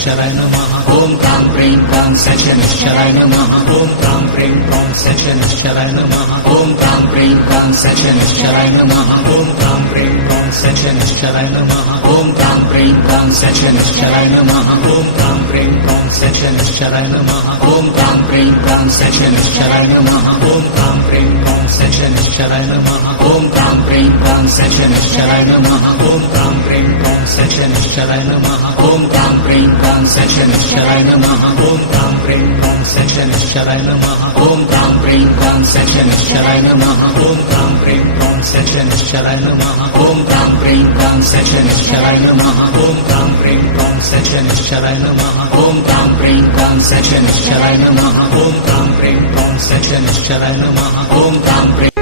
सचनिश्चलाय नमः ॐ क्रां क्रीं क्रां सचनिश्चलाय नमः ॐ क्रां क्रीं क्रां सचनिश्चलाय नमः ॐ क्रां क्रीं क्रां सचनिश्चलाय नमः ॐ क्रां क्रीं क्रां सचनिश्चलाय नमः ॐ क्रां क्रीं क्रां सचनिश्चलाय नमः ॐ क्रां क्रीं क्रां सचनिश्चलाय नमः ॐ क्रां क्रीं क्रां सचनिश्चलाय नमः ॐ क्रां क्रीं क्रां सचनिश्चलाय नमः ॐ क्रां क्रीं क्रां सचनिश्चलाय नमः ॐ क्रां क्रीं क्रां सचनिश्चलाय नमः ॐ क्रां क्रीं क्रां सचनिश्चलाय नमः ॐ क्रां क्रीं क्रां सचनिश्चलाय नमः ॐ क्रां क्रीं क्रां सचनिश्चलाय नमः ॐ क्रां क्रीं क्रां सचनिश्चलाय नमः ॐ क्रां क्रीं क्रां सचनिश्चलाय नमः ॐ क्रां क्रीं क्रां सचनिश्चलाय नमः ॐ क्रां क्रीं क्रां सचनिश्चलाय नमः ॐ क्रां क्रीं क्रां सचनिश्चलाय नमः ॐ क्रां क्रीं